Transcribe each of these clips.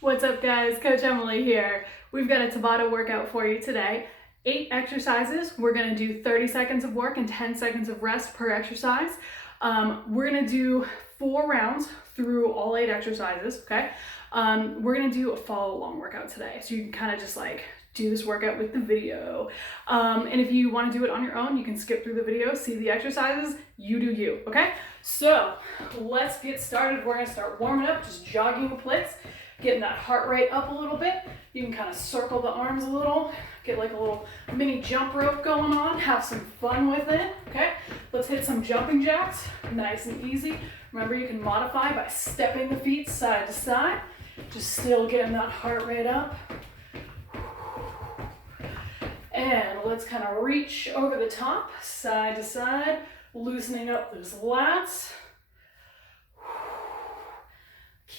What's up guys, Coach Emily here. We've got a Tabata workout for you today. 8 exercises. We're gonna do 30 seconds of work and 10 seconds of rest per exercise. We're gonna do 4 rounds through all 8 exercises, okay? We're gonna do a follow along workout today. So you can kind of just like do this workout with the video. And if you wanna do it on your own, you can skip through the video, see the exercises, you do you, okay? So let's get started. We're gonna start warming up, just jogging the plates, getting that heart rate up a little bit. You can kind of circle the arms a little, get like a little mini jump rope going on, have some fun with it, okay? Let's hit some jumping jacks, nice and easy. Remember, you can modify by stepping the feet side to side, just still getting that heart rate up. And let's kind of reach over the top, side to side, loosening up those lats.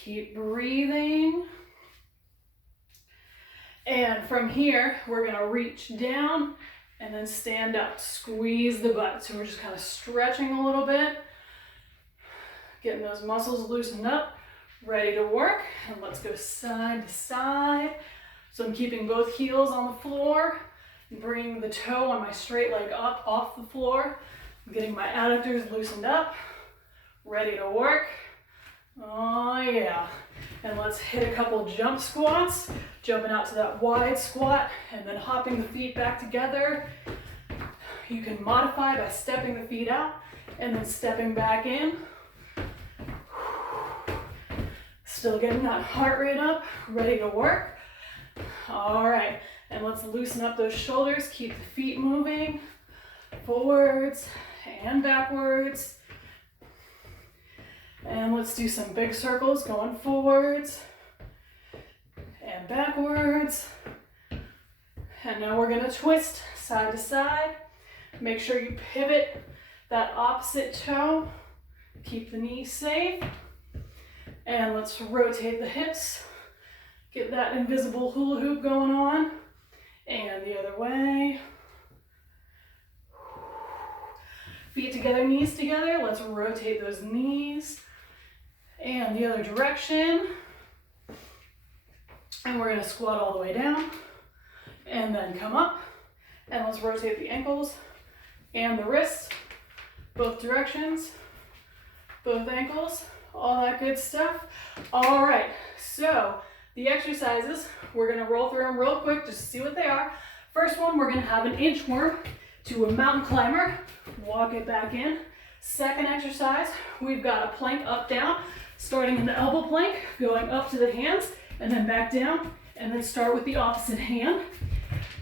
Keep breathing. And from here, we're gonna reach down and then stand up, squeeze the butt. So we're just kind of stretching a little bit, getting those muscles loosened up, ready to work. And let's go side to side. So I'm keeping both heels on the floor, bringing the toe on my straight leg up off the floor. I'm getting my adductors loosened up, ready to work. Oh yeah. And let's hit a couple jump squats, jumping out to that wide squat and then hopping the feet back together. You can modify by stepping the feet out and then stepping back in. Still getting that heart rate up, ready to work. All right, and let's loosen up those shoulders, keep the feet moving, forwards and backwards. And let's do some big circles going forwards and backwards. And now we're gonna twist side to side. Make sure you pivot that opposite toe. Keep the knees safe. And let's rotate the hips. Get that invisible hula hoop going on. And the other way. Feet together, knees together. Let's rotate those knees. And the other direction. And we're gonna squat all the way down and then come up. And let's rotate the ankles and the wrists, both directions, both ankles, all that good stuff. All right, so the exercises, we're gonna roll through them real quick just to see what they are. First one, we're gonna have an inchworm to a mountain climber, walk it back in. Second exercise, we've got a plank up, down, starting in the elbow plank, going up to the hands, and then back down, and then start with the opposite hand.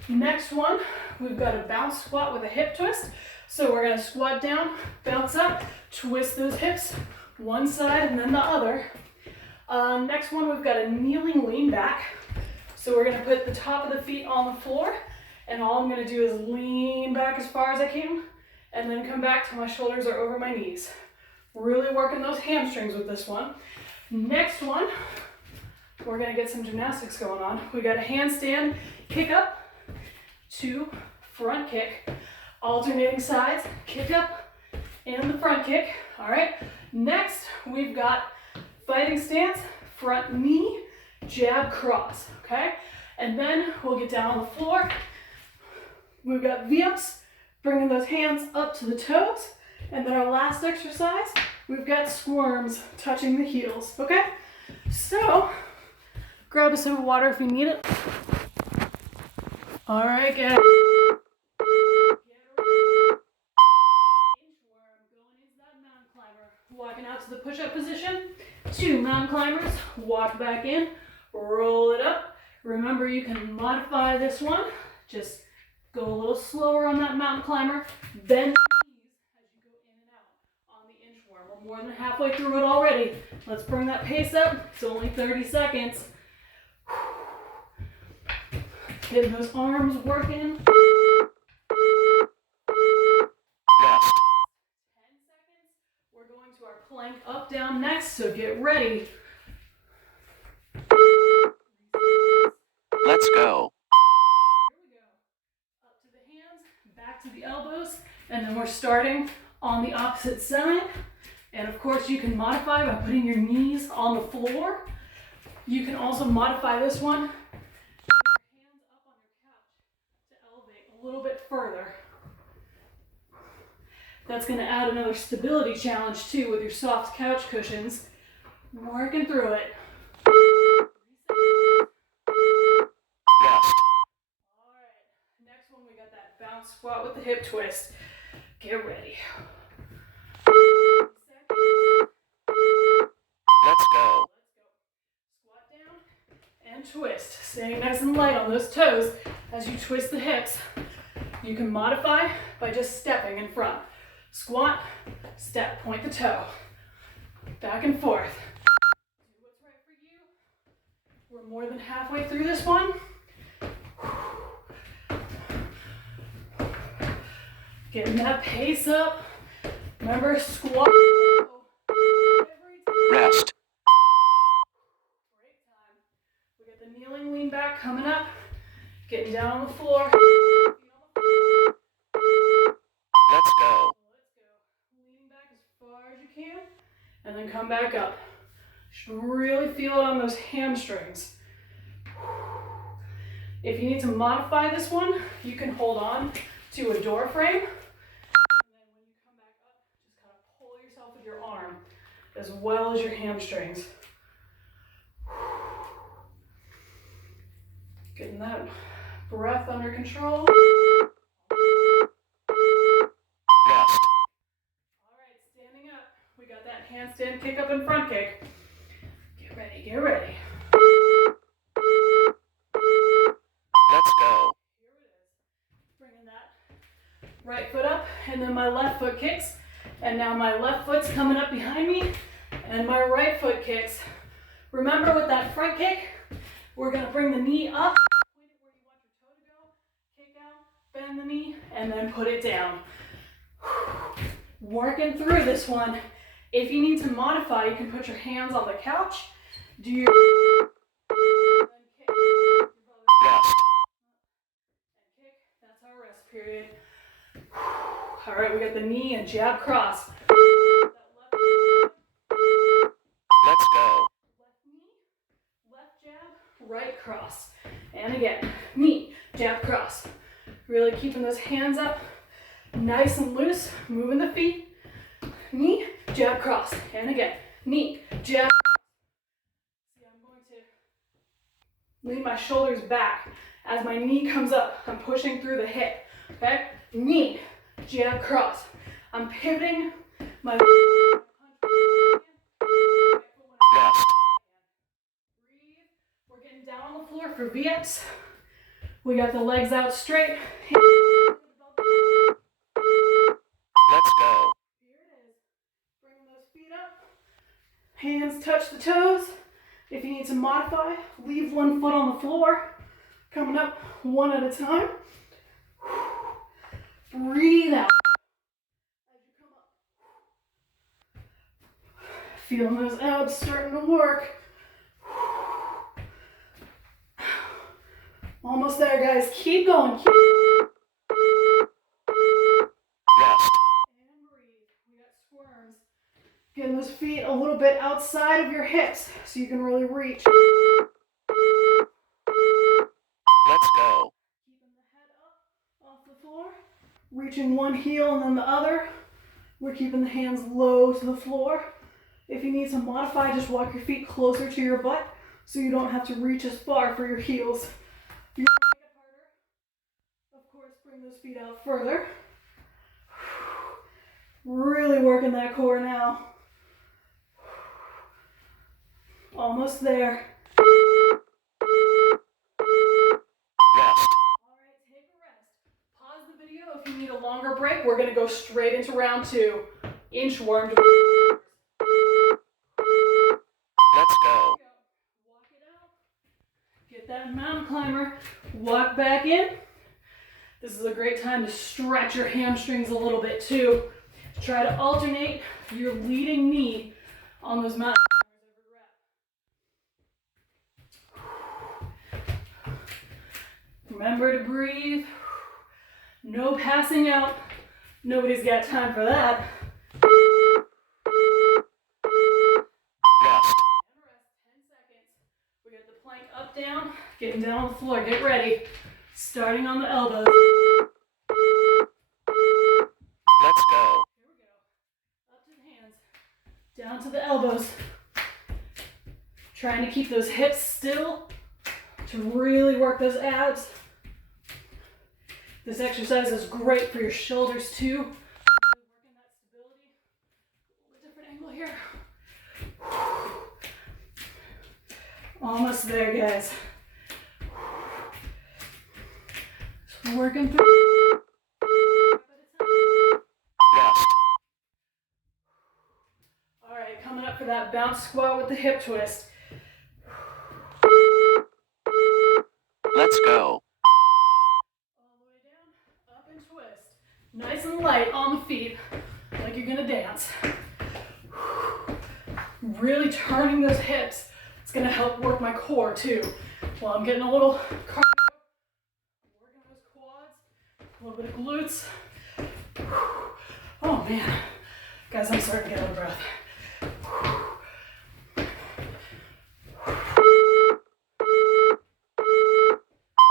Next one, we've got a bounce squat with a hip twist. So we're gonna squat down, bounce up, twist those hips, one side and then the other. Next one, we've got a kneeling lean back. So we're gonna put the top of the feet on the floor, and all I'm gonna do is lean back as far as I can, and then come back till my shoulders are over my knees. Really working those hamstrings with this one. Next one, we're gonna get some gymnastics going on. We got a handstand, kick up to front kick, alternating sides, kick up and the front kick. All right, next we've got fighting stance, front knee, jab cross, okay? And then we'll get down on the floor. We've got V-ups, bringing those hands up to the toes. And then our last exercise, we've got squirms touching the heels, okay? So, grab a sip of water if you need it. All right, guys. Get ready. Inchworm, going into that mountain climber. Walking out to the push-up position. 2 mountain climbers, walk back in, roll it up. Remember, you can modify this one. Just go a little slower on that mountain climber. Bend We're more than halfway through it already. Let's bring that pace up. It's only 30 seconds. Getting those arms working. 10 seconds. We're going to our plank up, down next, so get ready. Let's go. Here we go. Up to the hands, back to the elbows, and then we're starting on the opposite side. And of course, you can modify by putting your knees on the floor. You can also modify this one. Put your hands up on your couch to elevate a little bit further. That's going to add another stability challenge too with your soft couch cushions. Working through it. Rest. All right, next one we got that bounce squat with the hip twist. Get ready. Let's go. Squat down and twist. Staying nice and light on those toes as you twist the hips. You can modify by just stepping in front. Squat, step, point the toe. Back and forth. Do what's right for you. We're more than halfway through this one. Getting that pace up. Remember, squat. Rest. Great time. We got the kneeling lean back coming up. Getting down on the floor. Let's go. Let's go. Leaning back as far as you can. And then come back up. Should really feel it on those hamstrings. If you need to modify this one, you can hold on to a door frame. And then when you come back up, just kind of pull yourself with your arm as well as your hamstrings. Getting that breath under control. Rest. All right, standing up. We got that handstand kick up and front kick. Get ready, get ready. Let's go. Here it is. Bringing that right foot up, and then my left foot kicks. And now my left foot's coming up behind me, and my right foot kicks. Remember with that front kick, we're gonna bring the knee up, point it where you want your toe to go, kick out, bend the knee, and then put it down. Working through this one. If you need to modify, you can put your hands on the couch, do your then kick. Rest. And kick, that's our rest period. All right, we got the knee and jab cross. Let's go. Left knee, left jab, right cross. And again, knee, jab, cross. Really keeping those hands up, nice and loose, moving the feet. Knee, jab, cross. And again, knee, jab. See, I'm going to lean my shoulders back. As my knee comes up, I'm pushing through the hip, okay? Knee, jab, cross. I'm pivoting my Rest. breathe. We're getting down on the floor for VX. We got the legs out straight. Let's go. Here it is. Bring those feet up. Hands touch the toes. If you need to modify, leave one foot on the floor. Coming up one at a time. Breathe out as you come up. Feeling those abs starting to work. Almost there, guys. Keep going. Keep going. Rest. And breathe. We got squirms. Getting those feet a little bit outside of your hips so you can really reach. Let's go. Keeping the head up off the floor. Reaching one heel and then the other. We're keeping the hands low to the floor. If you need to modify, just walk your feet closer to your butt so you don't have to reach as far for your heels. If you want to make it harder, of course, bring those feet out further. Really working that core now. Almost there. Rest. All right, take a rest. Pause the video if you need a longer break. We're going to go straight into round 2. Inchworm. Let's go. Walk it out. Get that mountain climber. Walk back in. This is a great time to stretch your hamstrings a little bit too. Try to alternate your leading knee on those mountain climbers every rep. Remember to breathe. No passing out. Nobody's got time for that. Rest. And rest 10 seconds. We got the plank up, down, getting down on the floor. Get ready. Starting on the elbows. Let's go. Here we go. Up to the hands. Down to the elbows. Trying to keep those hips still to really work those abs. This exercise is great for your shoulders too. Really working that stability. A different angle here. Almost there, guys. Just working through. Rest. All right, coming up for that bounce squat with the hip twist. Let's go. All the way down, up and twist. Nice and light on the feet, like you're gonna dance. Really turning those hips. It's gonna help work my core too. While I'm getting a little cardio, working those quads, a little bit of glutes. Oh man, guys, I'm starting to get out of breath.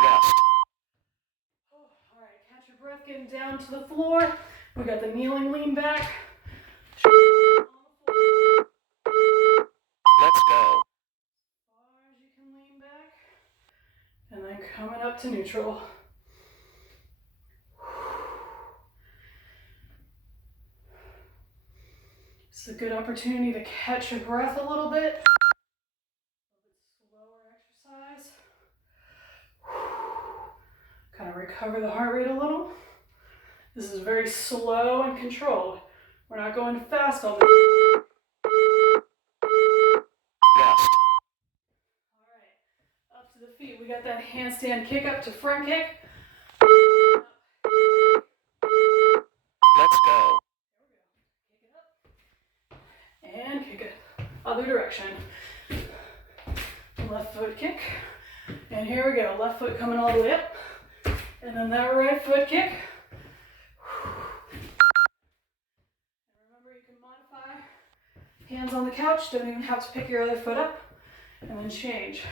Rest. All right, catch your breath, getting down to the floor. We got the kneeling lean back. Let's go. As far as you can lean back. And then coming up to neutral. It's a good opportunity to catch your breath a little bit. A little bit slower exercise. Kind of recover the heart rate a little. This is very slow and controlled. We're not going fast on this. Rest. All right, up to the feet. We got that handstand kick up to front kick. Let's go. And kick it other direction. Left foot kick. And here we go. Left foot coming all the way up. And then that right foot kick. And remember, you can modify. Hands on the couch. Don't even have to pick your other foot up. And then change.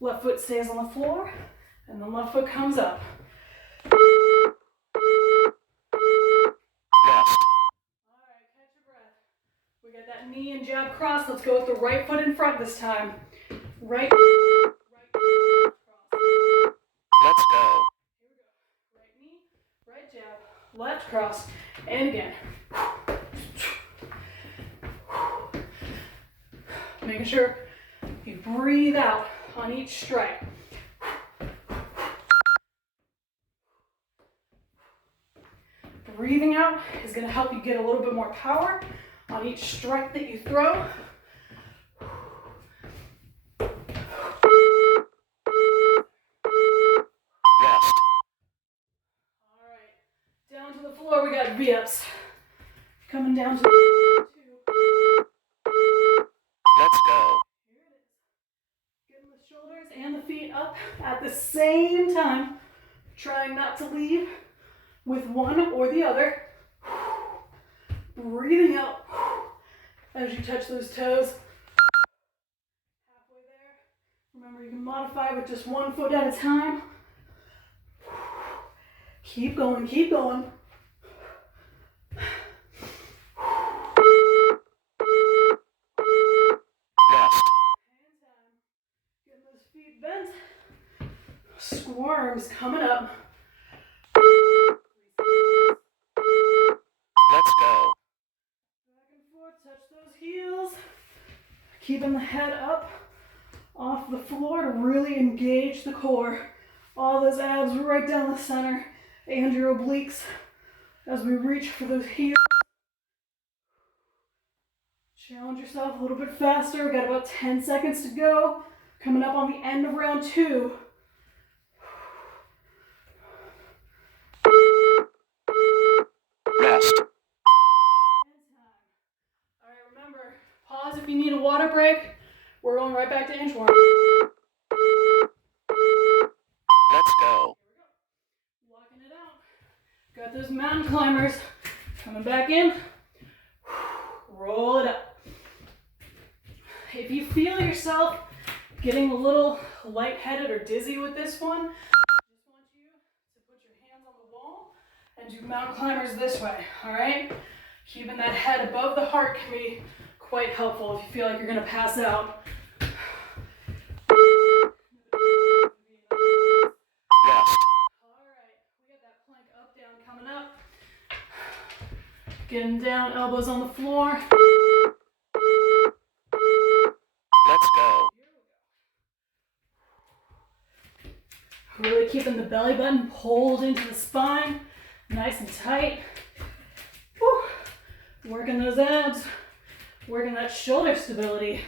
Left foot stays on the floor. And then left foot comes up. Rest. We got that knee and jab cross. Let's go with the right foot in front this time. Right, right, cross. Let's go. Here we go. Right knee, right jab, left cross, and again. Making sure you breathe out on each strike. Breathing out is going to help you get a little bit more power on each strike that you throw. Rest. All right, down to the floor, we got V-ups. Coming down to the 2. Let's go. Here it is. Getting the shoulders and the feet up at the same time. Trying not to leave with one or the other. Breathing out as you touch those toes. Halfway there. Remember, you can modify with just one foot at a time. Keep going, keep going. Rest. Hands down. Getting those feet bent. Squirms coming up. Let's go. Back and forth, touch those heels. Keeping the head up off the floor to really engage the core. All those abs right down the center and your obliques as we reach for those heels. Challenge yourself a little bit faster. We've got about 10 seconds to go. Coming up on the end of round 2. Rest. All right, remember, pause if you need a water break. We're going right back to inchworm. Let's go. Walking it out. Got those mountain climbers. Coming back in. Roll it up. If you feel yourself getting a little lightheaded or dizzy with this one, I just want you to put your hands on the wall and do mountain climbers this way, all right? Keeping that head above the heart can be quite helpful if you feel like you're gonna pass out. Rest. All right, we got that plank up, down coming up. Getting down, elbows on the floor. Let's go. Really keeping the belly button pulled into the spine, nice and tight. Whew. Working those abs, working that shoulder stability.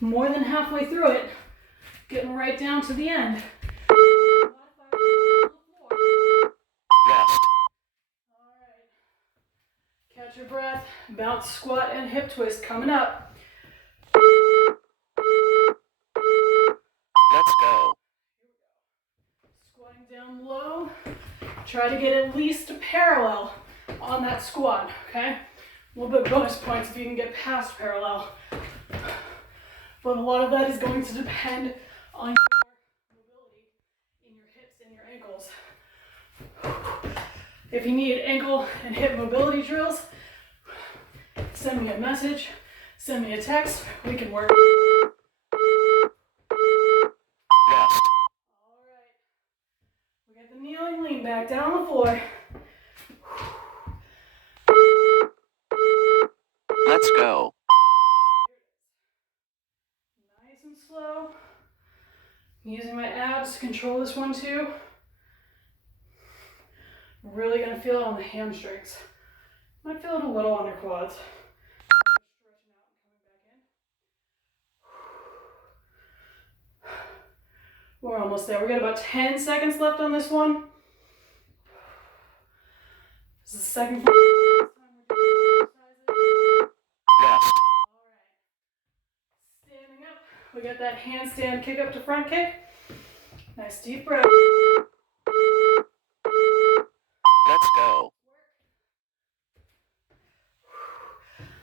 More than halfway through it, getting right down to the end. Rest. All right. Catch your breath, bounce, squat, and hip twist coming up. Let's go. Squatting down low. Try to get at least a parallel on that squat, okay? A little bit of bonus points if you can get past parallel. But a lot of that is going to depend on your mobility in your hips and your ankles. If you need ankle and hip mobility drills, send me a message, send me a text, we can work. Rest. All right, we got the kneeling, lean back down on the floor. Let's go. Nice and slow. I'm using my abs to control this one too. Really gonna feel it on the hamstrings. Might feel it a little on your quads. Stretching out and coming back in. We're almost there. We got about 10 seconds left on this one. This is the second time we're doing exercises. Rest. All right. Standing up. We got that handstand kick up to front kick. Nice deep breath. Let's go.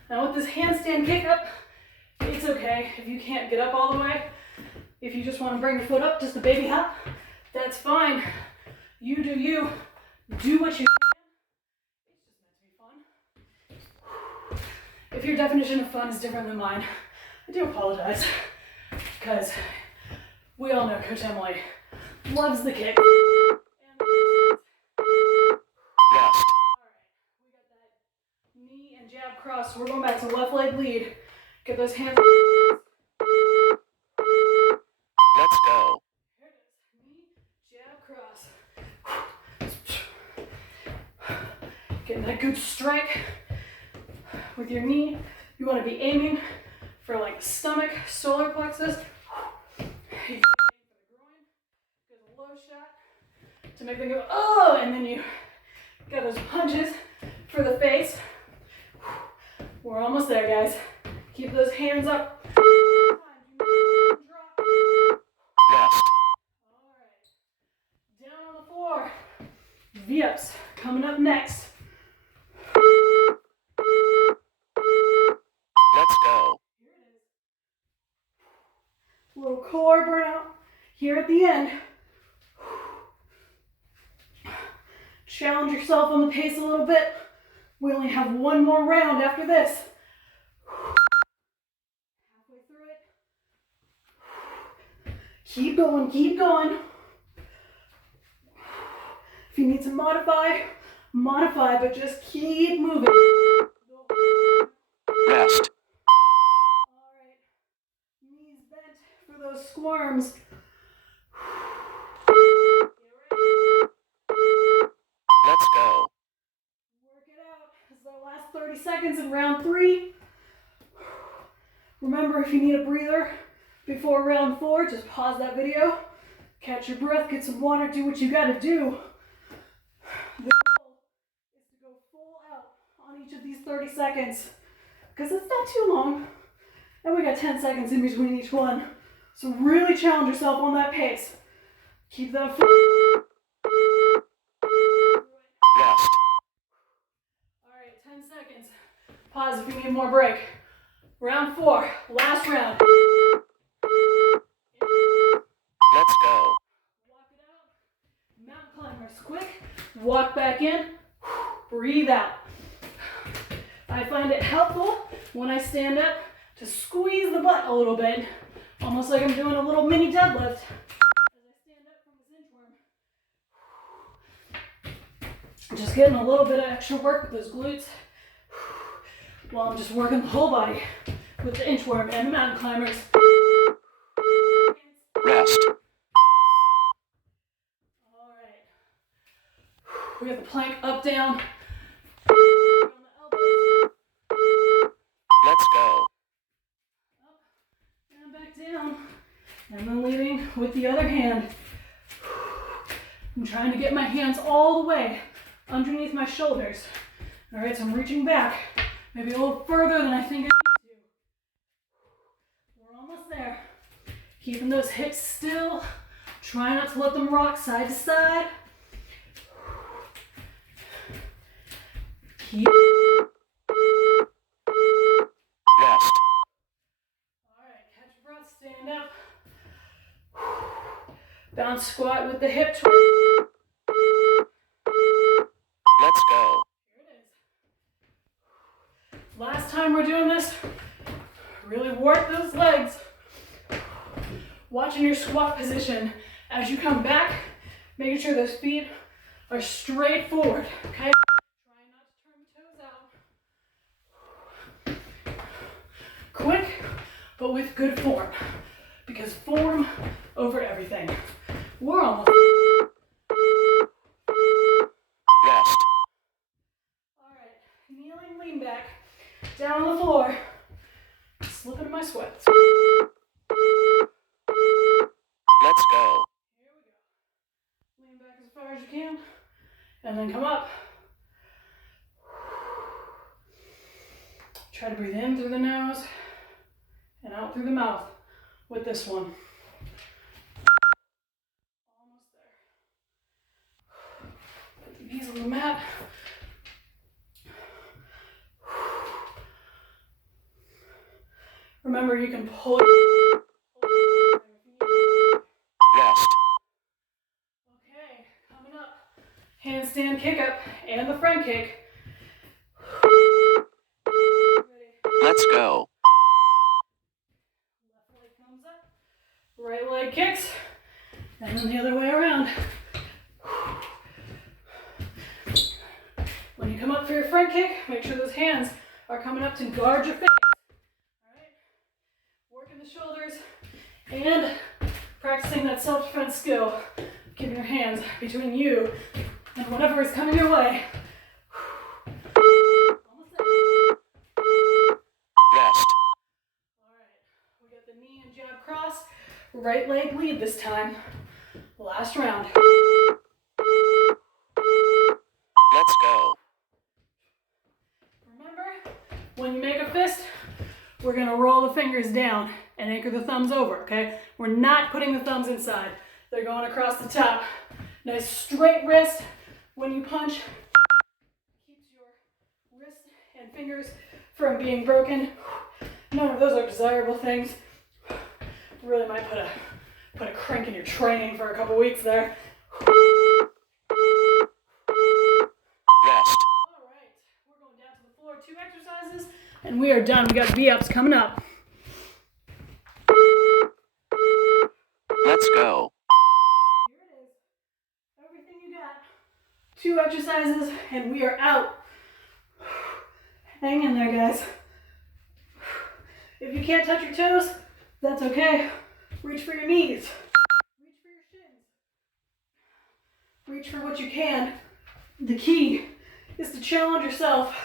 Now with this handstand kick up, it's okay if you can't get up all the way. If you just want to bring your foot up, just a baby hop, that's fine. You do you. Do what you can. It's just meant to be fun. If your definition of fun is different than mine, I do apologize. Because we all know Coach Emily loves the kick. Rest. Alright, we got that knee and jab cross. We're going back to left leg lead. Get those hands. Let's go. Here it is. Knee, jab, cross. Getting that good strike with your knee. You want to be aiming for like stomach, solar plexus. You can aim for the groin. Get a low shot to make them go, oh, and then you got those punches for the face. We're almost there, guys. Keep those hands up. Rest. All right. Down on the floor. V-ups coming up next. Let's go. Here it is. Little core burnout here at the end. Challenge yourself on the pace a little bit. We only have one more round after this. Halfway through it. Keep going, keep going. If you need to modify, but just keep moving. Rest. All right. Knees bent for those squirms. Get ready. Let's go. Work it out. This is our last 30 seconds in round 3. Remember, if you need a breather before round 4, just pause that video, catch your breath, get some water, do what you gotta do. The goal is to go full out on each of these 30 seconds because it's not too long. And we got 10 seconds in between each one. So really challenge yourself on that pace. Keep that flow. Rest. 10 seconds. Pause if you need more break. Round 4, last round. Let's go. Walk it out. Mountain climbers, quick. Walk back in. Breathe out. I find it helpful when I stand up to squeeze the butt a little bit, almost like I'm doing a little mini deadlift. As I stand up from this inchworm, just getting a little bit of extra work with those glutes while I'm just working the whole body with the inchworm and the mountain climbers. Rest. All right. We got the plank up, down. Let's go. Up and back down. And then leaving with the other hand. I'm trying to get my hands all the way underneath my shoulders. All right, so I'm reaching back, maybe a little further than I think I need to. We're almost there. Keeping those hips still. Try not to let them rock side to side. Keep. Rest. All right, catch your breath, stand up. Bounce squat with the hip twist. Let's go. Here it is. Last time we're doing this, really work those legs. Watching your squat position as you come back, making sure those feet are straight forward, okay? Try not to turn the toes out. Quick, but with good form, because form over everything. We're almost. Rest. All right, kneeling, lean back, down on the floor, slip into my sweats. Let's go. Here we go. Lean back as far as you can, and then come up. Try to breathe in through the nose and out through the mouth with this one. Almost there. Put the knees on the mat. Remember, you can pull your Rest. Okay, coming up. Handstand kick up and the front kick. Let's go. Left leg comes up, right leg kicks, and then the other way around. When you come up for your front kick, make sure those hands are coming up to guard your face. All right? Working the shoulders and practicing that self-defense skill. Keeping your hands between you and whatever is coming your way. Almost there. Rest. All right, we got the knee and jab cross, right leg lead this time. Last round. Let's go. Remember, when you make a fist, we're gonna roll the fingers down and anchor the thumbs over, okay? We're not putting the thumbs inside. They're going across the top. Nice straight wrist when you punch. Keeps your wrist and fingers from being broken. None of those are desirable things. Really might put a crank in your training for a couple weeks there. Rest. All right, we're going down to the floor, 2 exercises, and we are done. We got V-ups coming up. Let's go. Here it is. Everything you got. 2 exercises, and we are out. Hang in there, guys. If you can't touch your toes, that's okay. Reach for your knees. Reach for your shins. Reach for what you can. The key is to challenge yourself.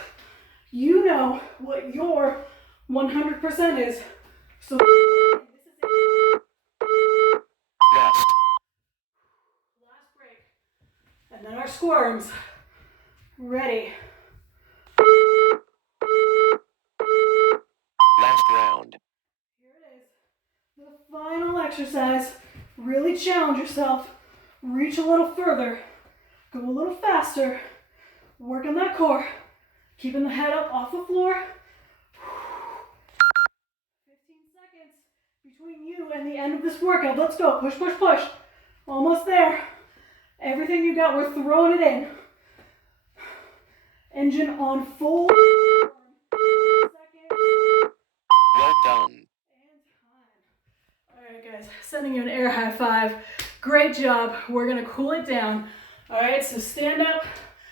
You know what your 100% is. So this is it. Rest. Last break. And then our squirms. Ready. Last round. Here it is. The final exercise. Really challenge yourself. Reach a little further. Go a little faster. Work on that core. Keeping the head up off the floor. 15 seconds between you and the end of this workout. Let's go. Push, push, push. Almost there. Everything you got, we're throwing it in. Engine on full. Well done. And time. All right, guys, sending you an air high five. Great job. We're gonna cool it down. All right, so stand up.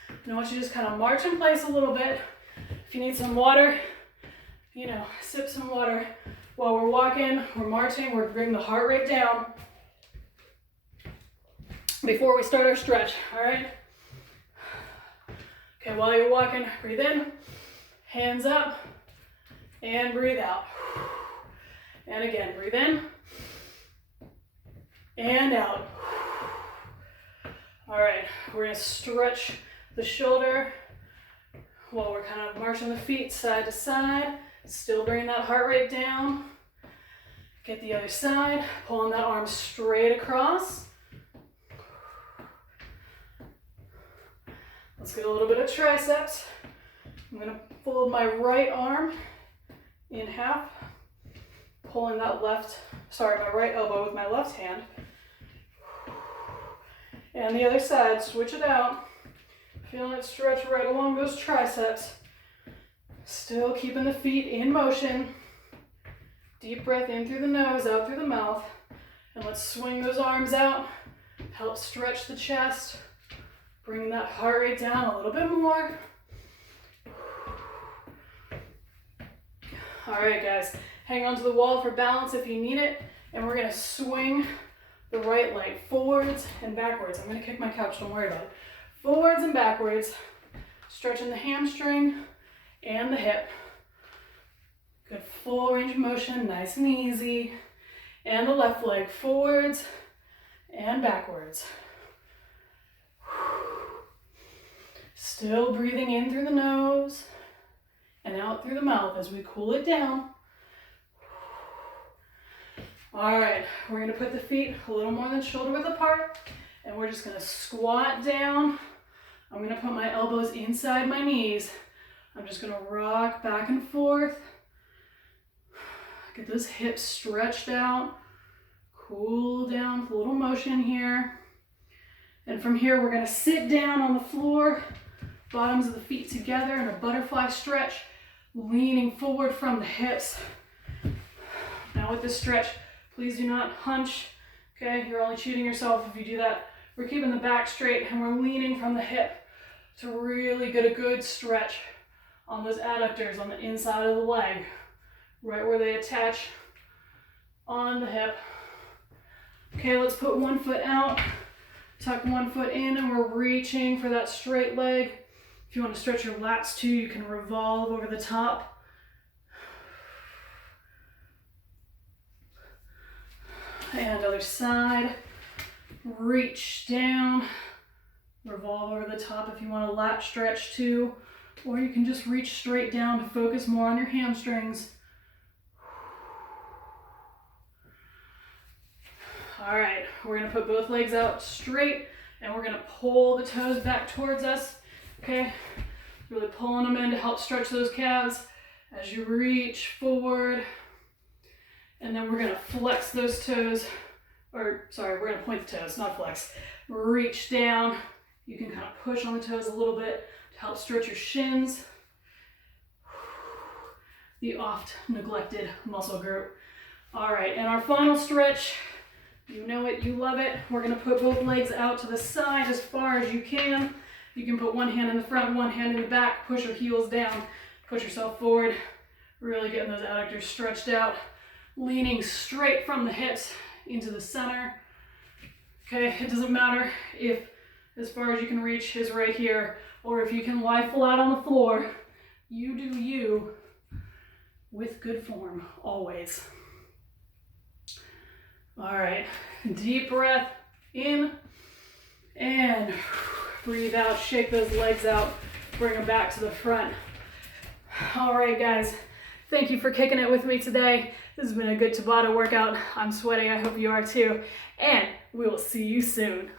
And I want you to just kind of march in place a little bit. If you need some water, you know, sip some water. While we're walking, we're marching, we're bringing the heart rate down before we start our stretch, all right? Okay, while you're walking, breathe in, hands up, and breathe out. And again, breathe in, and out. All right, we're gonna stretch the shoulder while we're kind of marching the feet side to side, still bringing that heart rate down. Get the other side, pulling that arm straight across. Let's get a little bit of triceps. I'm gonna fold my right arm in half, pulling that my right elbow with my left hand. And the other side, switch it out. Feeling it stretch right along those triceps. Still keeping the feet in motion. Deep breath in through the nose, out through the mouth. And let's swing those arms out. Help stretch the chest. Bring that heart rate down a little bit more. All right, guys. Hang on to the wall for balance if you need it. And we're gonna swing the right leg forwards and backwards. I'm gonna kick my couch, don't worry about it. Forwards and backwards. Stretching the hamstring and the hip. Good full range of motion, nice and easy. And the left leg forwards and backwards. Still breathing in through the nose and out through the mouth as we cool it down. All right, we're gonna put the feet a little more than shoulder width apart, and we're just gonna squat down. I'm gonna put my elbows inside my knees. I'm just gonna rock back and forth. Get those hips stretched out. Cool down with a little motion here. And from here, we're gonna sit down on the floor, bottoms of the feet together in a butterfly stretch, leaning forward from the hips. Now with this stretch, please do not hunch, okay? You're only cheating yourself if you do that. We're keeping the back straight and we're leaning from the hip to really get a good stretch on those adductors on the inside of the leg, right where they attach on the hip. Okay, let's put one foot out, tuck one foot in, and we're reaching for that straight leg. If you want to stretch your lats too, you can revolve over the top. And other side, reach down, revolve over the top if you want a lat stretch too, or you can just reach straight down to focus more on your hamstrings. All right, we're gonna put both legs out straight and we're gonna pull the toes back towards us, okay? Really pulling them in to help stretch those calves as you reach forward. And then we're gonna flex those toes, we're gonna point the toes, not flex. Reach down. You can kind of push on the toes a little bit to help stretch your shins. The oft neglected muscle group. All right, and our final stretch, you know it, you love it. We're gonna put both legs out to the side as far as you can. You can put one hand in the front, one hand in the back, push your heels down, push yourself forward, really getting those adductors stretched out. Leaning straight from the hips into the center. Okay, it doesn't matter if as far as you can reach is right here, or if you can lie flat on the floor. You do you with good form, always. All right, deep breath in and breathe out, shake those legs out, bring them back to the front. All right, guys, thank you for kicking it with me today. This has been a good Tabata workout. I'm sweating, I hope you are too. And we will see you soon.